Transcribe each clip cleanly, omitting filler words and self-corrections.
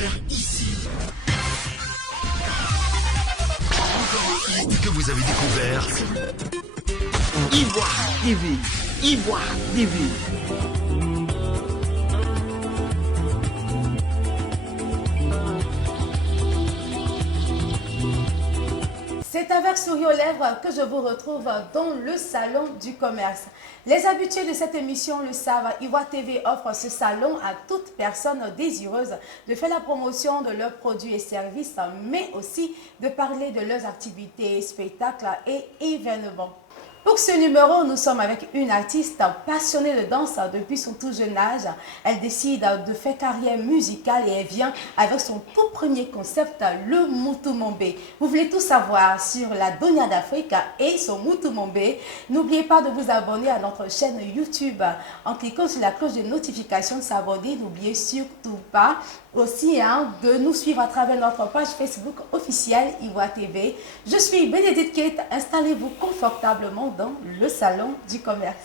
découvert ici. Encore un hit que vous avez découvert. Ivoire TV. Ivoire TV. C'est avec sourire aux lèvres que je vous retrouve dans le salon du commerce. Les habitués de cette émission le savent, Ivoire TV offre ce salon à toute personne désireuse de faire la promotion de leurs produits et services, mais aussi de parler de leurs activités, spectacles et événements. Pour ce numéro, nous sommes avec une artiste passionnée de danse depuis son tout jeune âge. Elle décide de faire carrière musicale et elle vient avec son tout premier concept, le Moutoumombe. Vous voulez tout savoir sur la Donia d'Afrique et son Moutoumombe? N'oubliez pas de vous abonner à notre chaîne YouTube en cliquant sur la cloche de notification de s'abonner. N'oubliez surtout pas aussi de nous suivre à travers notre page Facebook officielle Ivoire TV. Je suis Bénédicte Kate. Installez-vous confortablement dans le salon du commerce.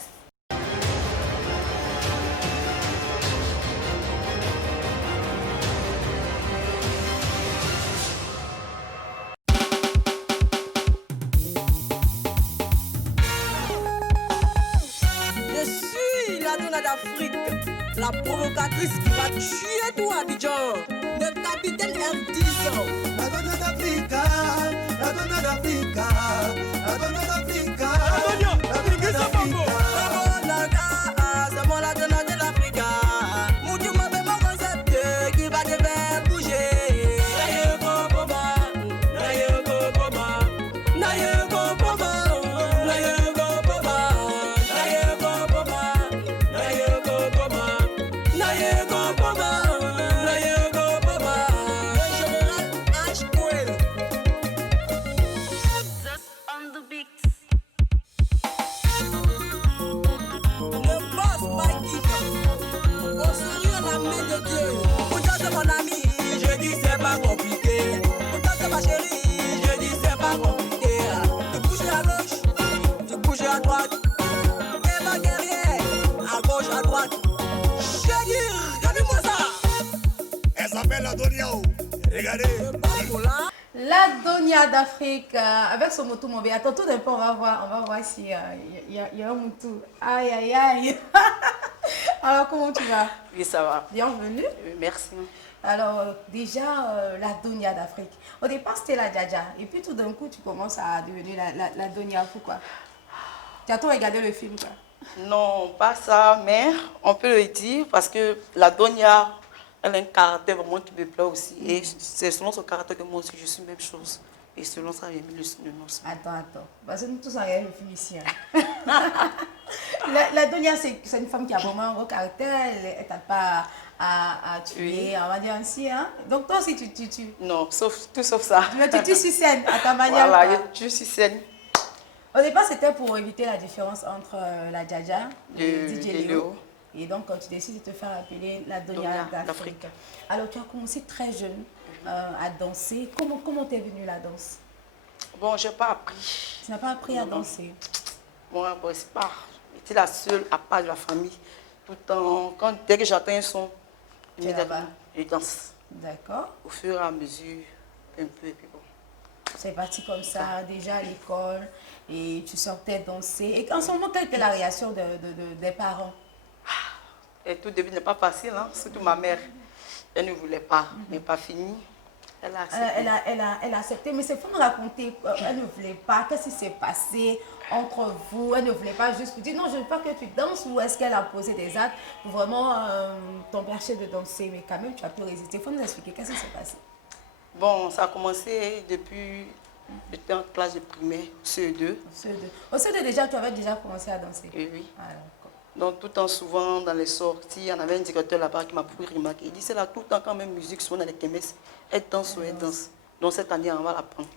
Je suis la Donna d'Afrique, la provocatrice qui va tuer tout Abidjan, le capitaine R10. La Donna d'Africa, la Donna d'Africa, la Donna d'Africa, la Donna d'Africa. C'est moi la Donna de l'Afrique. Moutoumombe est mon concept qui va te faire bouger. Naye Kopoma, Naye Kopoma, Naye Kopoma, Naye Kopoma, Naye Kopoma, Naye Kopoma, Naye Kopoma, Naye Kopoma. Le général H. Kouel. On the beat. Le boss Mikey, on sourit à la main de Dieu. Pour toi c'est mon ami, je dis c'est pas compliqué. Pour toi c'est ma chérie, je dis c'est pas compliqué. Tu bouges à gauche, tu bouges à droite. Et ma guerrière, à gauche, à droite. Je dis, regardez-moi ça. Elle s'appelle la Donia. Regardez. Le boss là. La Donia d'Afrique avec son Moutoumombe. Attends, tout d'un peu, on va voir si y a un Moutou. Aïe, aïe, aïe. Alors, comment tu vas? Oui, ça va. Bienvenue. Merci. Alors, déjà, la Donia d'Afrique. Au départ, c'était la Dja Dja. Et puis, tout d'un coup, tu commences à devenir la Donia. Pourquoi? Tu as tout regardé le film, quoi. Non, pas ça, mais on peut le dire parce que la Donia, elle a un caractère vraiment qui me plaît aussi. Et c'est selon son caractère que moi aussi, je suis la même chose. Et selon ça, j'ai mis le nom. Attends. Parce que nous tous, on regarde le film ici. Hein. la Donia, c'est une femme qui a vraiment un gros caractère. Elle ne t'a pas à tuer, Oui. on va dire ainsi. Hein. Donc, toi aussi, tu tues. Non, tout sauf ça. Mais tu tues sur scène, à ta manière. Voilà, quoi. je suis scène Au départ, c'était pour éviter la différence entre la Dja Dja et de DJ Léo. Léo. Et donc, tu décides de te faire appeler la Donia Donia d'Afrique. d'Afrique. Alors, tu as commencé très jeune à danser. Comment t'es venue la danse? Bon, je n'ai pas appris. Tu n'as pas appris à Non. danser? Moi, bon, c'est pas. J'étais la seule à part de la famille. Tout le temps, dès que j'entends un son, Tu es là-bas. je danse. D'accord. Au fur et à mesure, un peu, et puis bon. C'est parti comme ça, déjà à l'école, et tu sortais danser. Et en ce moment, quelle était la réaction des parents? Et tout début n'est pas facile, hein? Surtout ma mère. Elle ne voulait pas, mais pas fini. Elle a accepté. Elle a accepté, mais c'est faut nous raconter, elle ne voulait pas, qu'est-ce qui s'est passé entre vous? Elle ne voulait pas juste vous dire non, je ne veux pas que tu danses, ou est-ce qu'elle a posé des actes pour vraiment t'empêcher de danser? Mais quand même, tu as pu résister. Il faut nous expliquer, qu'est-ce qui s'est passé? Bon, ça a commencé depuis, j'étais en classe de primaire, CE2. Au CE2 déjà, tu avais déjà commencé à danser? Et oui. Ah, d'accord. Donc tout le temps, souvent, dans les sorties, on avait un directeur là-bas qui m'a pris remarquer. Il dit, c'est là tout le temps quand même musique, souvent dans les kémesses, elle danse ou elle danse. Donc cette année, on va l'apprendre.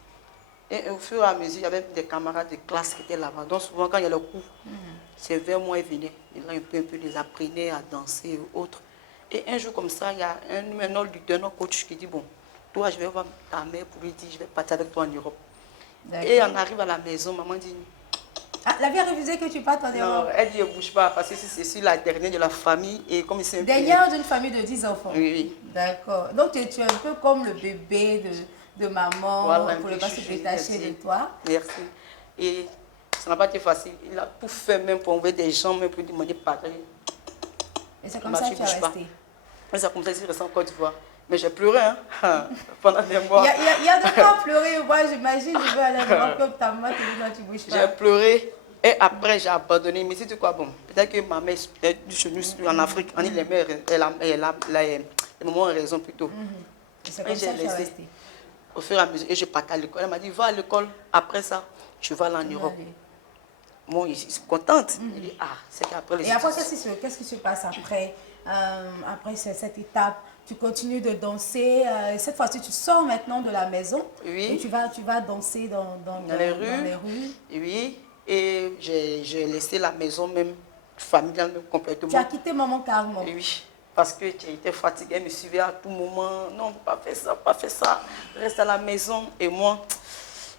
Et au fur et à mesure, il y avait des camarades de classe qui étaient là-bas. Donc souvent, quand il y a le cours, c'est vers moi, ils venaient. Ils un peu les apprenaient à danser ou autre. Et un jour comme ça, il y a un coach qui dit, bon, toi, je vais voir ta mère pour lui dire, je vais partir avec toi en Europe. Et on arrive à la maison, maman dit, Ah, la vie a refusé que tu partes en Non, Europe. elle dit, ne bouge pas, parce que je suis la dernière de la famille. Et comme c'est un Dernière d'une famille de 10 enfants. Oui, oui. D'accord. Donc, tu es un peu comme le bébé de maman, Voilà, pour ne un pas peu se chouchou, détacher merci. de toi. Merci. Et ça n'a pas été facile. Il a tout fait, même pour envoyer des gens, même pour demander pardon. Et c'est comme Bah, ça tu que tu es bouges pas. resté. Et ça comme ça, je suis resté en Côte d'Ivoire. Mais j'ai pleuré, hein, pendant des mois. Il y a de quoi pleurer. Moi, j'imagine, je veux aller voir comme ta maman te dit, non, tu bouges J'ai pas. pleuré. Et après, j'ai abandonné. Mais c'est quoi, bon, peut-être que ma mère est chez nous en Afrique. On dit les mères, les mamans ont raison plutôt. Et c'est Et comme j'ai ça que tu es laissé. resté. Au fur et à mesure, et je partais à l'école. Elle m'a dit, va à l'école. Après ça, je vais aller en Europe. Allez. Moi, je suis contente. Il dit, ah, c'est qu'après les Et après, études. qu'est-ce qui se passe après, après cette étape? Tu continues de danser. Cette fois-ci, tu sors maintenant de la maison. Oui. Et tu vas danser dans les les rues. rues. Oui, et j'ai laissé la maison même familiale même complètement. Tu as quitté maman carrément. Oui, parce que tu étais fatiguée, elle me suivait à tout moment. Non, pas faire ça, reste à la maison. Et moi,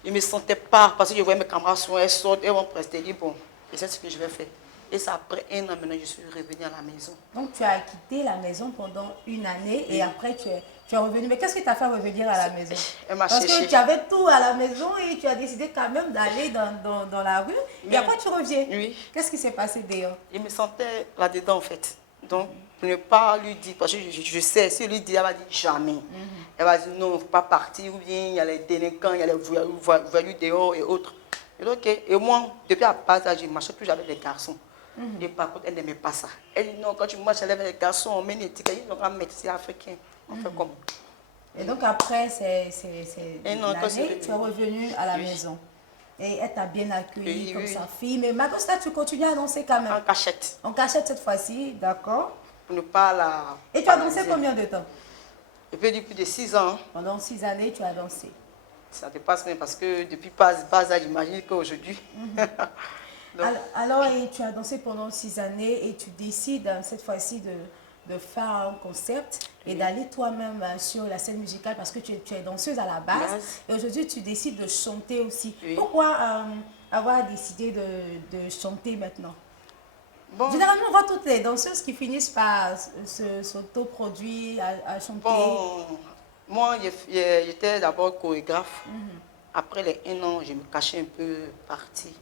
je ne me sentais pas, parce que je voyais mes camarades souvent, elles sortent, elles vont rester dit, bon, et c'est ce que je vais faire. Et c'est après un an maintenant, je suis revenue à la maison. Donc, tu as quitté la maison pendant une année et après, tu es revenu. Mais qu'est-ce qui t'a fait revenir à la maison? Elle m'a Parce cherché. que tu avais tout à la maison et tu as décidé quand même d'aller dans la rue. Oui. Et après, tu reviens. Oui. Qu'est-ce qui s'est passé d'ailleurs? Je me sentais là-dedans en fait. Donc, pour ne pas lui dire, parce que je sais, si elle lui dit, elle va dire jamais. Elle va dire non, il ne faut pas partir, ou bien il y a les délinquants, il y a les voyous dehors et autres. Et, donc, et moi, depuis à bas âge, je marchais toujours avec les garçons. Et par contre, elle n'aimait pas ça. Elle dit non, quand tu marches avec les garçons, on met une étiquette, ils vont mettre, c'est africain. On fait comme. Et donc après, Et non, quand c'est l'année, tu es revenu à la Oui. maison. Et elle t'a bien accueilli Oui, comme oui. sa fille. Mais malgré ça, tu continues à danser quand En même. cachette. En cachette cette fois-ci, d'accord. Pour ne pas la. Et tu as dansé combien de temps? Je peux dire plus de 6 ans. Pendant 6 années, tu as dansé. Ça dépasse même parce que depuis bas âge, j'imagine qu'aujourd'hui. Donc, Alors, et tu as dansé pendant 6 années et tu décides cette fois-ci de faire un concept et d'aller toi-même sur la scène musicale parce que tu es danseuse à la base. Et aujourd'hui, tu décides de chanter aussi. Oui. Pourquoi avoir décidé de chanter maintenant? bon, Généralement, on voit toutes les danseuses qui finissent par s'autoproduire à chanter. bon, moi, j'étais d'abord chorégraphe. Après les 1 an, je me cachais un peu partie.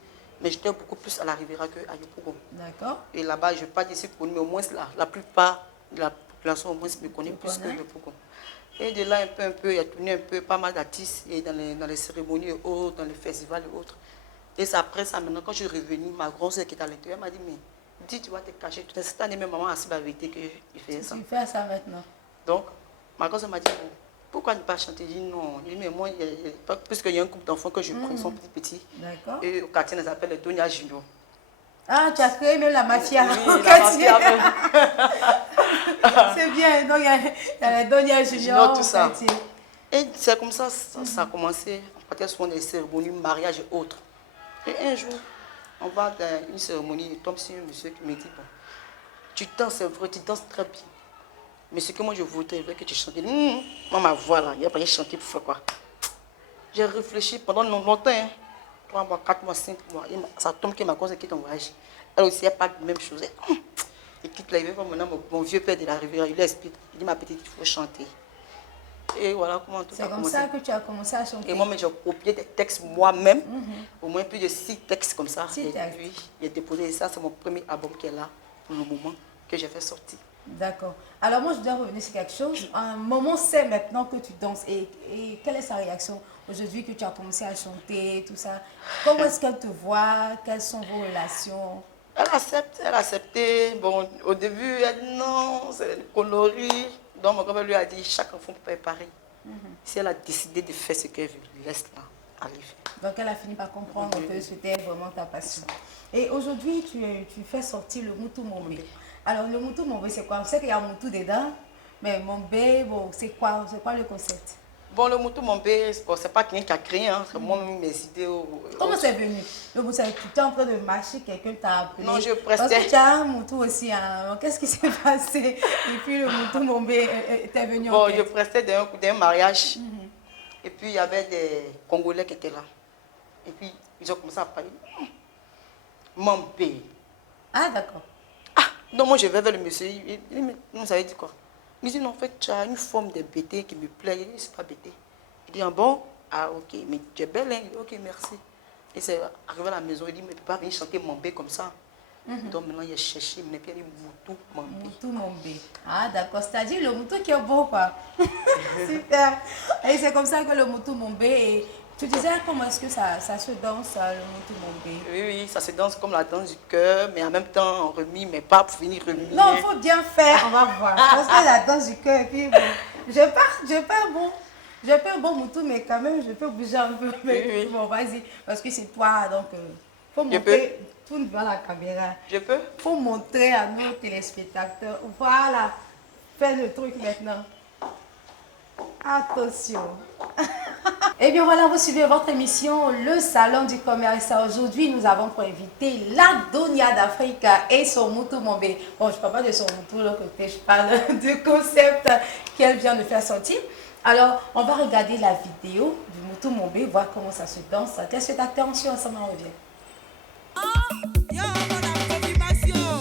Mais j'étais beaucoup plus à la Riviera qu'à Yopougon. D'accord. Et là-bas, je ne vais pas dire si connu, mais au moins la plupart de la population au moins me connaît plus que Yopougon. Et de là, un peu, il y a tourné un peu pas mal d'artistes et dans les cérémonies et autres, dans les festivals et autres. Et c'est après ça, maintenant, quand je suis revenue, ma grande sœur qui était à l'intérieur m'a dit, mais dis, tu vas te cacher. Cette année, même maman a su la vérité que je faisais ça. Tu fais ça maintenant. Donc, ma grande sœur m'a dit, bon, pourquoi ne pas chanter? Je dis non. Je dis, mais moi, puisqu'il y a un couple d'enfants que je prends, ils sont petits. D'accord. Et au quartier, on les appelle les Donia Junior. Ah, tu as créé même la mafia. Oui, la mafia même. C'est bien, donc il y a les Donia Junior, tout ça. Et c'est comme ça, ça a commencé. On partait souvent des cérémonies, mariage et autres. Et un jour, on va dans une cérémonie, il tombe sur un monsieur qui me dit, bon, tu danses, c'est vrai, tu danses très bien. Mais ce que moi je voudrais, que tu chantes. Moi, ma voix là, il n'y a pas chanter pour faire quoi. J'ai réfléchi pendant longtemps, 3 mois, 4 mois, 5 mois. Et ça tombe que ma cause quitte en voyage. Elle aussi, elle pas la même chose. Et quitte là, il veut maintenant mon vieux père de la Rivière, il lui explique. Il dit, ma petite, il faut chanter. Et voilà comment tout a commencé. C'est comme ça que tu as commencé à chanter. Et moi, j'ai copié des textes moi-même, au moins plus de 6 textes comme ça. 6 et textes. puis, j'ai déposé ça, c'est mon premier album qui est là, pour le moment, que j'ai fait sortir. D'accord. Alors moi, je dois revenir sur quelque chose. Un moment, c'est maintenant que tu danses. Et quelle est sa réaction aujourd'hui que tu as commencé à chanter, tout ça? Comment est-ce qu'elle te voit? Quelles sont vos relations? Elle a accepté. Bon, au début, elle dit non, c'est le coloris. Donc, mon grand-père lui a dit, chaque enfant peut être pareil. Si elle a décidé de faire ce qu'elle veut, laisse-la arriver. Donc, elle a fini par comprendre que c'était vraiment ta passion. Et aujourd'hui, tu fais sortir le Moutou Mombe. Alors, le Moutou Mombe, c'est quoi? On sait qu'il y a Moutou dedans, mais Mombe, bon, c'est quoi le concept? Bon, le Moutou Mombe, c'est pas quelqu'un qui a créé, hein, c'est moi-même mes idées. Comment c'est venu? Le Moutou, tu étais en train de marcher, quelqu'un t'a appelé. Non, je prestais. Parce que tu as un Moutou aussi. Hein. Qu'est-ce qui s'est passé? Et puis le Moutou Mombe était venu en Bon, tête. je prestais d'un mariage. Et puis, il y avait des Congolais qui étaient là. Et puis, ils ont commencé à parler. Mambé. Ah, d'accord. Ah, non, moi je vais vers le monsieur. Vous avez dit quoi? Il dit non, en fait, tu as une forme de beauté qui me plaît. Il dit, c'est pas beauté. Il dit, ah bon? Ah, ok, mais tu es belle, hein? Il dit, ok, merci. Et c'est arrivé à la maison, il dit, mais tu ne peux pas venir chanter Mambé comme ça. Donc maintenant, il a cherché, il a dit Moutou Mambé. Moutou Mambé. Ah, d'accord. C'est-à-dire le moutou qui est beau, quoi. Super. Et c'est comme ça que le Moutou Mambé. Et tu disais comment est-ce que ça se danse, le Moutou Mambé? Oui, oui, ça se danse comme la danse du cœur, mais en même temps remis, mais pas pour venir remis. Non, il faut bien faire, on va voir. Parce que la danse du cœur, et puis bon, je pas un bon Moutou, mais quand même, je peux bouger un peu. Mais Oui, oui. bon, vas-y, parce que c'est toi, donc faut Je montrer tout devant la caméra. Je peux? Faut montrer à nos téléspectateurs. Voilà, fais le truc maintenant. Attention. Eh bien voilà, vous suivez votre émission Le Salon du Commerce. Aujourd'hui, nous avons pour inviter la Donia d'Afrique et son Moutou Mambé. Bon, je ne parle pas de son Moutou, là, côté, je parle du concept qu'elle vient de faire sortir. Alors, on va regarder la vidéo du Moutou Mambé, voir comment ça se danse. Téléspectateurs, on suit ensemble, on revient. Yo, mon confirmation.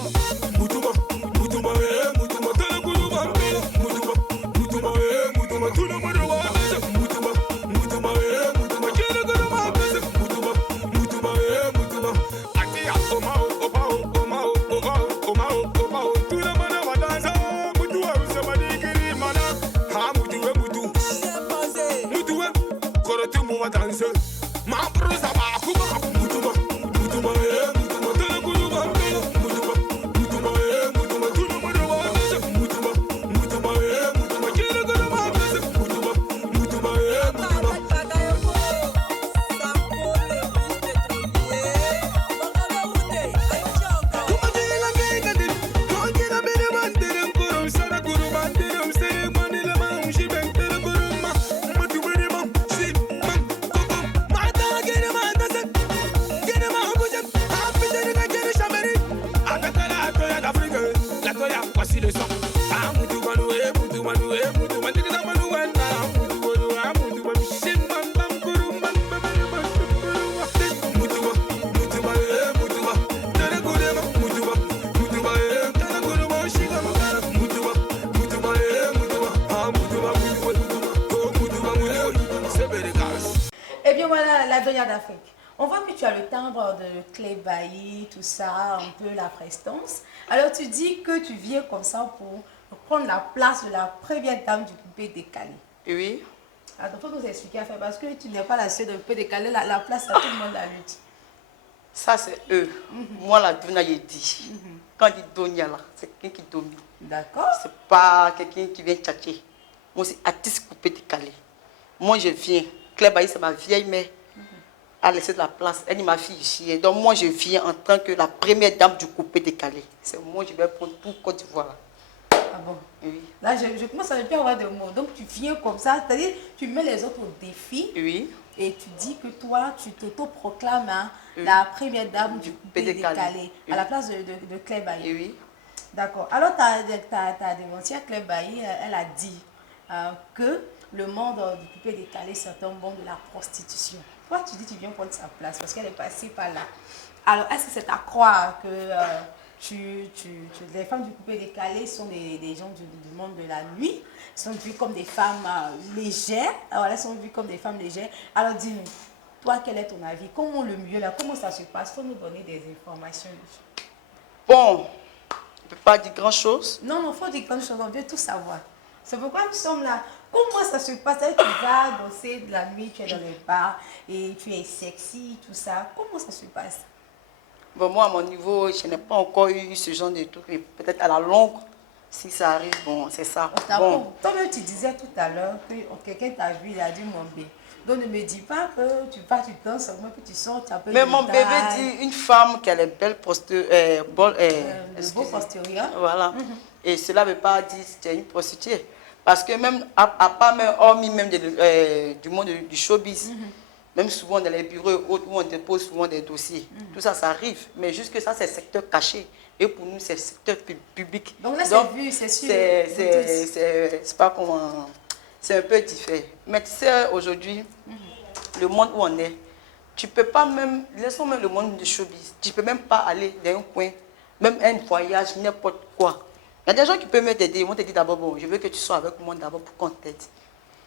Eh bien voilà, la Donia d'Afrique. On voit que tu as le timbre de Clé Bailly, tout ça, un peu la prestance. Alors tu dis que tu viens comme ça pour prendre la place de la première dame du coupé décalé. Oui. Alors il faut nous expliquer à faire parce que tu n'es pas la seule de coupé décalé, la place à tout le monde la lutte. Ça, c'est eux. Moi, la Donia, il dit. Quand il dit Donia, là, c'est quelqu'un qui domine. D'accord? C'est pas quelqu'un qui vient tchatcher. Moi, c'est artiste coupé décalé. Moi, je viens. Claire Bailly, c'est ma vieille mère. A laissé de la place. Elle est ma fille ici. Donc, moi, je viens en tant que la première dame du coupé décalé. C'est moi, je vais prendre tout Côte d'Ivoire. Ah bon? Oui. Là, je commence à ne plus avoir de mots. Donc tu viens comme ça, c'est-à-dire tu mets les autres au défi. Oui. Et tu dis que toi, tu t'auto-proclames hein, Oui. la première dame du coupé décalé. décalé, Oui. à la place de Claire Bailly. Oui. D'accord. Alors, ta démentière Claire Bailly, elle a dit que le monde du coupé décalé, c'est un monde de la prostitution. Toi, tu dis que tu viens prendre sa place parce qu'elle est passée par là. Alors, est-ce que c'est à croire que les femmes du coupé décalé sont des gens du monde de la nuit, sont vues comme des femmes légères, voilà, sont vues comme des femmes légères. Alors dis-nous, toi, quel est ton avis? Comment le mieux là? Comment ça se passe? Il faut nous donner des informations. Bon, on ne peut pas dire grand-chose. Non, il faut dire quelque chose, on veut tout savoir. C'est pourquoi nous sommes là. Comment ça se passe? Tu vas danser de la nuit, tu es dans les bars et tu es sexy, tout ça. Comment ça se passe? Bon, moi, à mon niveau, je n'ai pas encore eu ce genre de truc. Et peut-être à la longue, si ça arrive, bon, c'est ça. Bon. Toi-même, tu disais tout à l'heure que quelqu'un t'a vu, il a dit mon bébé. Donc ne me dis pas que tu vas, tu danses, seulement que tu sors, tu as peu de Mais mon bébé taille. dit une femme qui a les belles postures, le beau postérieur. Voilà. Et cela ne veut pas dire que c'est une prostituée. Parce que même, à part même, hormis même du monde du showbiz, même souvent dans les bureaux où on dépose souvent des dossiers, tout ça, ça arrive. Mais juste ça, c'est secteur caché. Et pour nous, c'est secteur public. Donc là, c'est vu, c'est sûr. C'est pas comment... C'est un peu différent. Mais tu sais, aujourd'hui, le monde où on est, Tu ne peux pas même, laissons même le monde de showbiz, tu ne peux même pas aller dans un coin, même un voyage, n'importe quoi. Il y a des gens qui peuvent t'aider, ils vont te dire d'abord, bon, je veux que tu sois avec moi d'abord pour qu'on t'aide.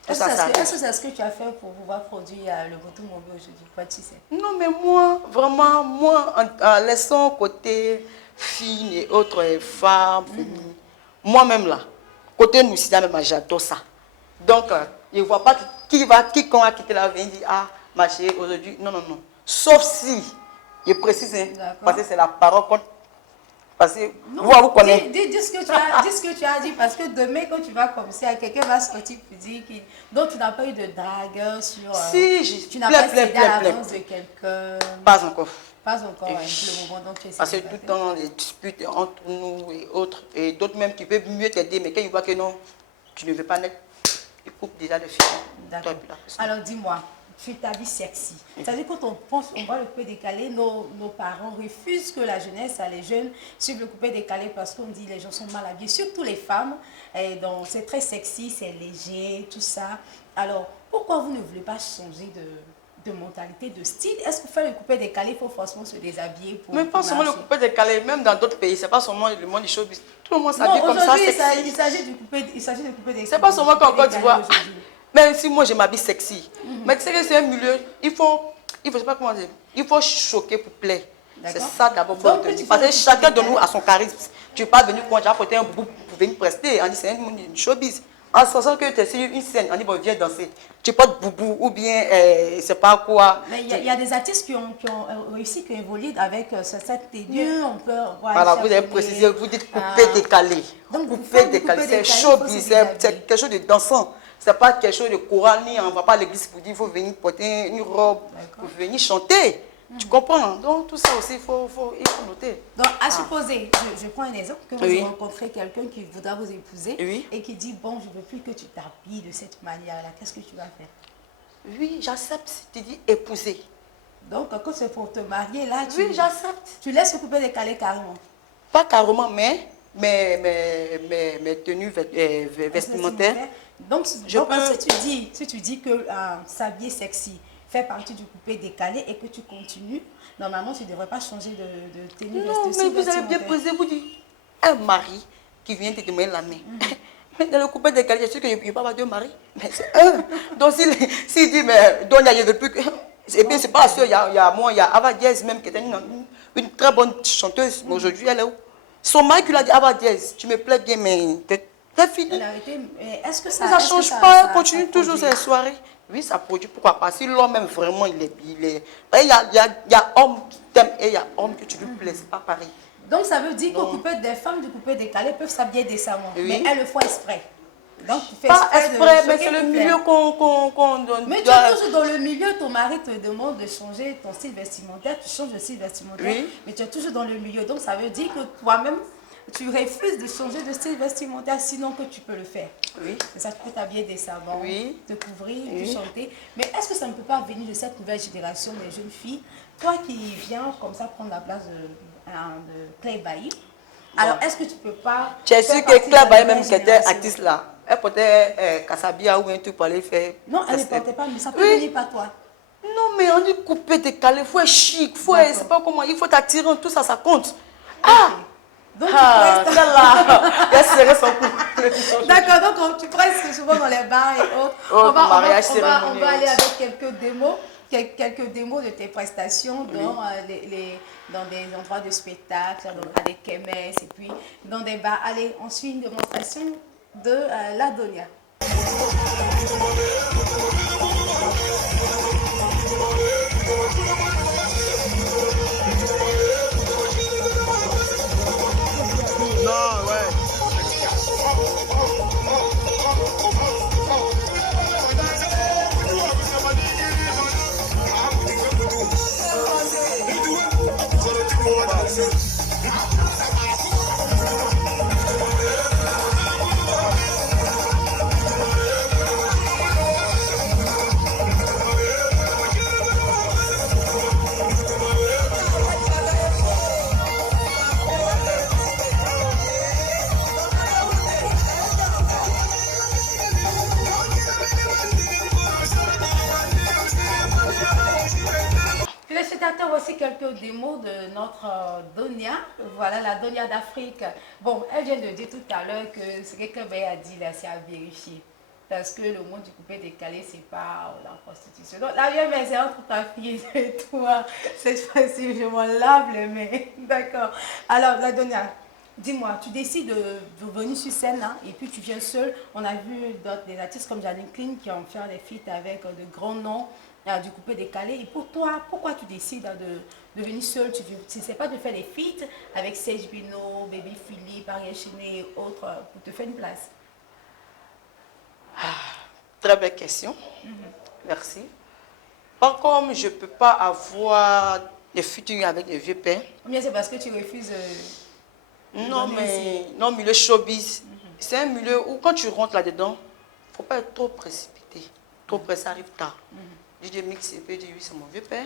Est-ce que c'est ce que tu as fait pour pouvoir produire le retour mobile aujourd'hui? Quoi, tu sais? Non, mais moi, vraiment, moi, en laissant côté filles et autres femmes, moi-même là, côté nous, même j'adore ça. Donc, je ne vois pas quiconque a quitté la vie et dit, ah, ma chérie, aujourd'hui, non, non, non. Sauf si, je précise, hein, parce que c'est la parole qu'on... Parce que vous connaissez. Dis ce que tu as dit, parce que demain, quand tu vas comme ça, quelqu'un va sortir pour dire donc tu n'as pas eu de drague sur... Si, tu n'as pas cédé à l'avance de quelqu'un. Pas encore. Pas encore, ouais, le moment dont tu es. Parce que tout le temps, les disputes entre nous et autres, et d'autres même qui peuvent mieux t'aider, mais quand ils voient que non, tu ne veux pas naître, ils coupent déjà le fil. D'accord. Alors dis-moi, tu t'habilles sexy. C'est-à-dire quand on pense, on voit le coupé décalé, nos parents refusent que la jeunesse, les jeunes, suivent le coupé décalé parce qu'on dit les gens sont mal habillés, surtout les femmes. Donc c'est très sexy, c'est léger, tout ça. Alors pourquoi vous ne voulez pas changer de mentalité, de style? Est-ce que faire le coupé décalé, il faut forcément se déshabiller pour... Mais pas seulement le coupé décalé, même dans d'autres pays, c'est pas seulement le monde du showbiz. Tout le monde s'habille comme ça, sexy. Il s'agit du coupé décalé. C'est pas seulement qu'en Côte d'Ivoire. Même si moi je m'habille sexy. Mais tu sais que c'est un milieu, il faut, je sais pas comment dire, il faut choquer pour plaire. C'est ça d'abord pour te. Parce que chacun de nous a son charisme. Tu n'es pas venu quand tu as porté un boubou pour venir prester. On dit c'est un monde du showbiz. En sachant que tu es sur une scène, on dit bon viens danser. Tu portes boubou ou bien c'est pas quoi. Mais il y a des artistes qui ont réussi, qui évoluent avec cette tenue. On peut voir. Voilà, vous avez précisé, vous dites coupé décalé. Donc coupé décalé, c'est showbiz, c'est quelque chose de dansant. Ce n'est pas quelque chose de choral, ni on ne va pas à l'église pour dire qu'il faut venir porter une robe, pour venir chanter. Tu comprends? Donc tout ça aussi, il faut noter. Donc à supposer, je prends un exemple, que vous rencontrez quelqu'un qui voudra vous épouser et qui dit, bon, je ne veux plus que tu t'habilles de cette manière-là. Qu'est-ce que tu vas faire? Oui, j'accepte. Tu dis épouser. Donc quand c'est pour te marier, là, oui, j'accepte. Tu laisses le coupé décalé carrément? Pas carrément, mais mes tenues vestimentaires. Donc, si tu dis que s'habiller sexy fait partie du coupé décalé et que tu continues, normalement, tu ne devrais pas changer de tenue vestimentaire. Non, mais vous avez bien posé, vous dites, un mari qui vient te demander la main. Mais dans le coupé décalé, je sais qu'il n'y a pas deux maris, mais c'est un. Donc, s'il dit, mais donc, il ne veut plus que... Et bien, c'est pas sûr, il y a moi, il y a Ava Diaz même qui était une très bonne chanteuse, mais aujourd'hui, elle est où? Son mari qui lui a dit, Ava Diaz, tu me plais bien, mais... Est-ce que ça ne change pas, continue toujours ces soirées. Oui, ça produit, pourquoi pas. Si l'homme même vraiment, il est... Il y a homme qui t'aime et il y a homme que tu lui plais, c'est pas pareil. Donc ça veut dire que des femmes du coupé décalé peuvent s'habiller décemment, mais elles le font exprès. Donc tu fais pas exprès, mais c'est le milieu qu'on donne. Mais tu es toujours dans le milieu, ton mari te demande de changer ton style vestimentaire, tu changes de style vestimentaire, mais tu es toujours dans le milieu. Donc ça veut dire que toi-même, tu refuses de changer de style vestimentaire, sinon que tu peux le faire. Oui. C'est ça, tu peux t'habiller décemment, te couvrir, te chanter. Mais est-ce que ça ne peut pas venir de cette nouvelle génération des jeunes filles? Toi qui viens comme ça prendre la place de Claire Bailly, alors est-ce que tu ne peux pas... Tu es sûr que Claire Bailly, même qui était artiste là, elle portait Kassabia ou un truc pour aller faire... Non, elle ne portait pas, mais ça peut venir par toi. Non, mais on dit couper, décaler, il faut être chic, c'est pas comment, il faut t'attirer, tout ça, ça compte. Ah! Donc tu presses... D'accord, donc tu presses souvent dans les bars et autres. On va aller avec quelques démos de tes prestations dans des endroits de spectacle, à des kermesses et puis dans des bars. Allez, on suit une démonstration de la Donia. téléspectateurs, voici quelques démos de notre Donia. Voilà, la Donia d'Afrique. Bon, elle vient de dire tout à l'heure que ce que Kébé a dit là, c'est à vérifier. Parce que le mot du coupé décalé, c'est pas la prostitution. Donc, la vieille mère, c'est entre ta fille et toi. Cette fois-ci, je m'en lave les mains. D'accord. Alors, la Donia, dis-moi, tu décides de venir sur scène hein, et puis tu viens seul. On a vu des artistes comme Janine Klein qui ont fait des feats avec de grands noms du coupé décalé. Et pour toi, pourquoi tu décides de venir seul? Tu ne sais pas de faire des feats avec Serge Bino, Baby Philippe, Ariel Chenet et autres pour te faire une place? Très belle question. Merci. Par contre, je ne peux pas avoir des futurs avec des vieux pères. Ou bien c'est parce que tu refuses... Non, mais le showbiz, c'est un milieu où quand tu rentres là-dedans, il ne faut pas être trop précipité. Trop pressé, ça arrive tard. DJ Mix, et puis oui, c'est mon vieux père.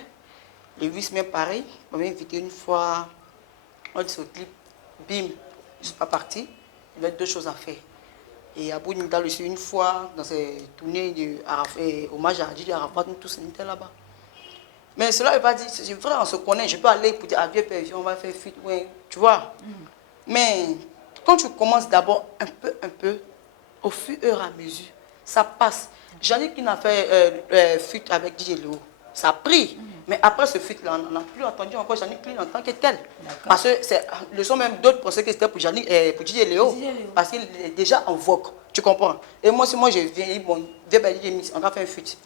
Les 8 semaines, pareil. On m'a invité une fois, on dit au clip, bim, je ne suis pas parti. Il y avait 2 choses à faire. Et à Boudingal aussi, une fois, dans ces tournées de hommage à DJ Arafat, nous tous on était là-bas. Mais cela ne veut pas dire, c'est vrai, on se connaît, je peux aller pour dire, ah, vieux père, on va faire fuite, ouais, tu vois. Mais quand tu commences d'abord un peu, au fur et à mesure, ça passe. Janine qui n'a fait fuite avec DJ Léo, ça a pris. Mais après ce feat-là, on n'a plus entendu encore Janine Klein en tant que telle. Parce que le son même d'autres pensaient que c'était pour DJ Léo. Parce qu'il est déjà en vogue. Tu comprends? Et moi, si moi je viens, bon, viens DJ Mix, on va faire un feat.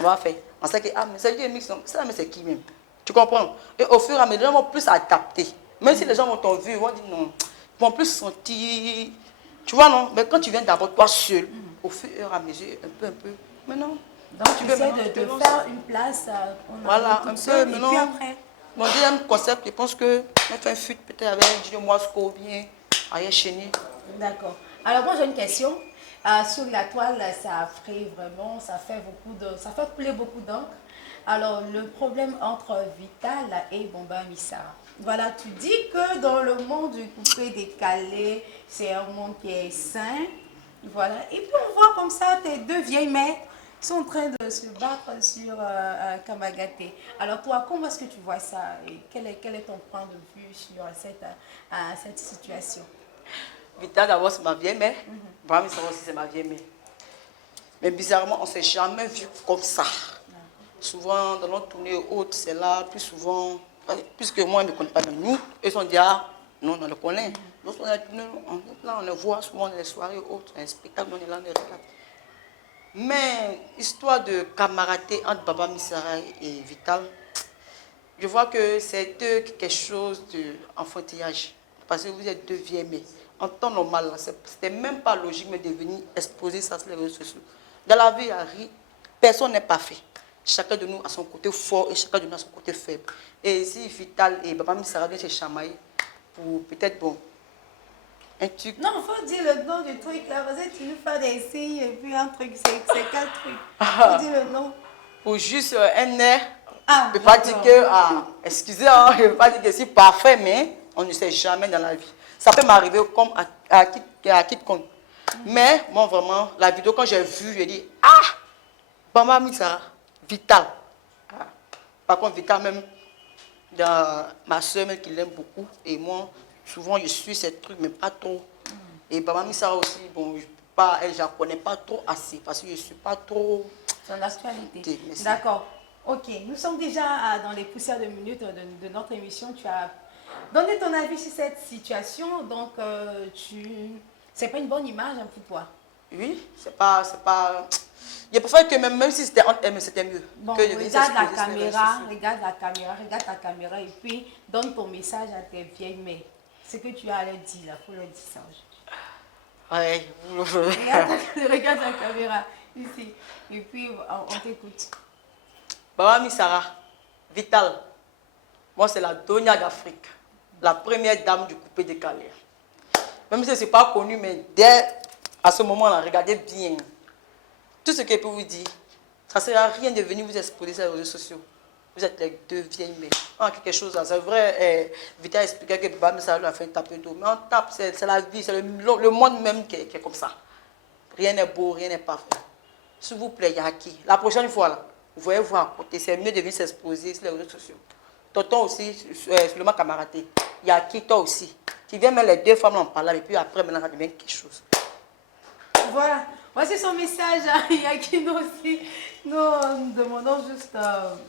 On va faire. On sait que, ah, mais c'est DJ Mix, ça, mais c'est qui même? Tu comprends? Et au fur et à mesure, les gens vont plus adapter. Même si les gens vont t'en vu, ils vont dire non. Ils vont plus sentir. Tu vois, non? Mais quand tu viens d'abord toi seul, au fur et à mesure, un peu. Maintenant. Donc tu essaies de faire une place. Voilà, un peu. Et puis après. Mon deuxième concept, je pense que on fait un feat peut-être avec DJ Moisco, bien, Ariel Chenet. D'accord. Alors moi j'ai une question. Sur la toile, ça fait vraiment, ça fait couler beaucoup d'encre. Alors le problème entre Vital et Bomba Missara. Voilà, tu dis que dans le monde du coupé décalé, c'est un monde qui est sain. Voilà. Et puis on voit comme ça tes 2 vieilles mères sont en train de se battre sur Kamagaté. Alors toi, comment est-ce que tu vois ça et quel est ton point de vue sur cette situation? Vital d'abord c'est ma vieille mère, Bomba Missara aussi c'est ma vieille mère. Mais bizarrement, on ne s'est jamais vu comme ça. Souvent, dans notre tournée haute, c'est là, plus souvent, puisque moi, ils ne me connaissent pas de nous, ils sont dit, ah, non, on le connaît. Donc, on le voit souvent dans les soirées hautes, un spectacle, on est là, on le regarde. Mais, histoire de camaraderie entre Baba Missara et Vital, je vois que c'est quelque chose d'enfantillage. Parce que vous êtes 2 vieilles mères. En temps normal, c'était même pas logique mais de venir exposer ça sur les réseaux sociaux. Dans la vie, personne n'est parfait. Chacun de nous a son côté fort et chacun de nous a son côté faible. Et si Vital et Baba Missara viennent se chamailler pour peut-être, bon, un truc... Non, il faut dire le nom du truc là, parce que tu veux faire des signes et puis un truc, c'est quel truc? Il faut dire le nom. Pour juste un air, Ah, je ne peux pas dire que, excusez, je ne peux pas dire que c'est parfait, mais on ne sait jamais dans la vie. Ça peut m'arriver comme à qui de compte. Mais moi, vraiment, la vidéo, quand j'ai vu, j'ai dit, ah, Baba Missara, Vital. Par contre, Vital, même, dans ma soeur, même, qui l'aime beaucoup, et moi, souvent, je suis ces trucs, mais pas trop. Et Baba Missara aussi, bon, je ne la connais pas trop assez, parce que je ne suis pas trop... Dans l'actualité. Merci. D'accord. Ok, nous sommes déjà dans les poussières de minutes de notre émission. Tu as donné ton avis sur cette situation, donc c'est pas une bonne image pour toi. Oui, c'est pas... Il préfère que même si c'était entre elles, c'était mieux. Bon, que regarde la caméra, regarde ta caméra et puis donne ton message à tes vieilles mères. Ce que tu as à leur dire, là, faut leur dire ça aujourd'hui. Ouais. Regarde la caméra ici et puis on t'écoute. Baba Missara, Vital, moi c'est la Donia d'Afrique, la première dame du coupé décalé. Même si ce n'est pas connu, mais dès à ce moment-là, regardez bien. Tout ce que je peux vous dire, ça ne sert à rien de venir vous exposer sur les réseaux sociaux. Vous êtes les 2 vieilles mères. Quelque chose là, c'est vrai, Vital expliquait que Baba Missara lui a fait un tape d'eau. Mais on tape, c'est la vie, c'est le monde même qui est comme ça. Rien n'est beau, rien n'est parfait. S'il vous plaît, Yaki, la prochaine fois, là, vous voyez vous à côté, c'est mieux de venir s'exposer sur les réseaux sociaux. Tonton aussi, Suleiman Kamaraté. Il y a Kito aussi. Tu viens mettre les deux femmes en parlant et puis après, maintenant, ça devient quelque chose. Voilà, voici son message. Il y a Kino aussi. Nous demandons juste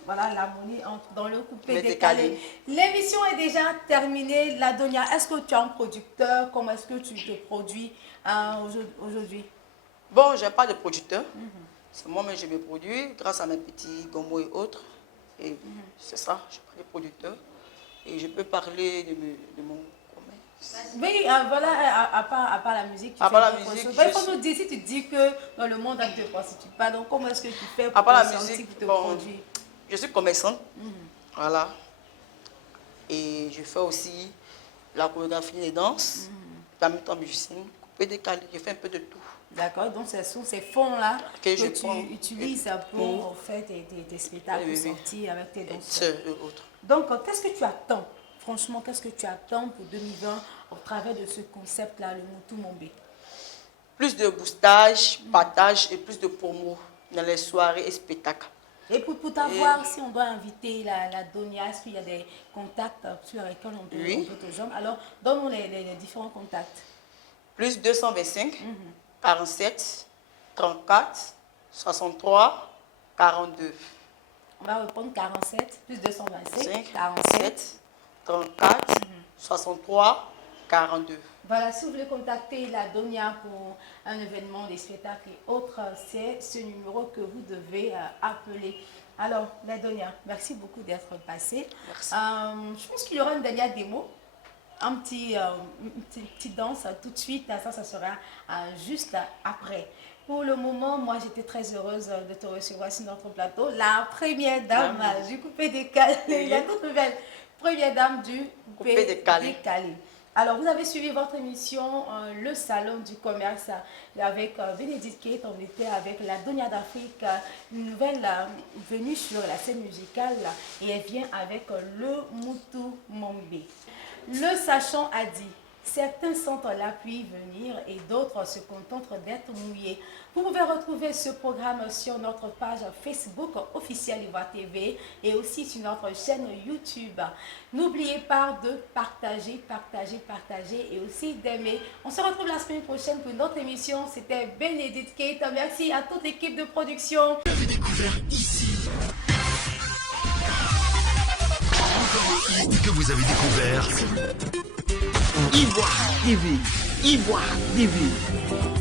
voilà, l'harmonie dans le coupé décalé. L'émission est déjà terminée. Ladonia, est-ce que tu es un producteur? Comment est-ce que tu te produis aujourd'hui? Bon, je n'ai pas de producteur. C'est moi-même je me produis grâce à mes petits gomos et autres. Et c'est ça, je n'ai pas de producteur. Et je peux parler de mon commerce. Oui, voilà, à part la musique, tu à fais part la d'autres musique, choses. Il faut nous dire, si tu dis que dans le monde, tu ne te prostitues pas, donc comment est-ce que tu fais pour à part te la sentir musique, te bon, produire? je suis commerçante. Voilà. Et je fais aussi la chorégraphie et danse. En même temps, musicienne, coupé décalé, je fais un peu de tout. D'accord, donc ce sont ces fonds-là que je tu prends utilises pour faire tes spectacles, sortis avec tes danseurs. Et autres. Donc, qu'est-ce que tu attends? Franchement, qu'est-ce que tu attends pour 2020 au travers de ce concept-là, le Moutou Mombé? Plus de boostage, partage et plus de promos dans les soirées et spectacles. Et pour t'avoir, si on doit inviter la Donia, est-ce qu'il y a des contacts sur lesquels on peut te joindre? Alors, donne-nous les différents contacts. Plus 225 47 34 63 42. On va répondre 47 plus 225 47 34 63 42. Voilà, si vous voulez contacter la Donia pour un événement, des spectacles et autres, c'est ce numéro que vous devez appeler. Alors, la Donia, merci beaucoup d'être passée. Merci. Je pense qu'il y aura une dernière démo, une petite danse tout de suite. Ça sera juste après. Pour le moment, moi, j'étais très heureuse de te recevoir sur notre plateau. La première dame du coupé décalé, la toute nouvelle première dame du coupé décalé. Alors, vous avez suivi votre émission, le Salon du Commerce, avec Bénédicte Kate. On était avec la Donia d'Afrique, une nouvelle venue sur la scène musicale, et elle vient avec le Moutou Mombé. Le sachant a dit, certains sentent la pluie venir et d'autres se contentent d'être mouillés. Vous pouvez retrouver ce programme sur notre page Facebook officielle Ivoire TV et aussi sur notre chaîne YouTube. N'oubliez pas de partager et aussi d'aimer. On se retrouve la semaine prochaine pour une autre émission. C'était Bénédicte Kate. Merci à toute l'équipe de production. Vous avez découvert ici. Que vous avez découvert Ivoire TV. Ivoire TV.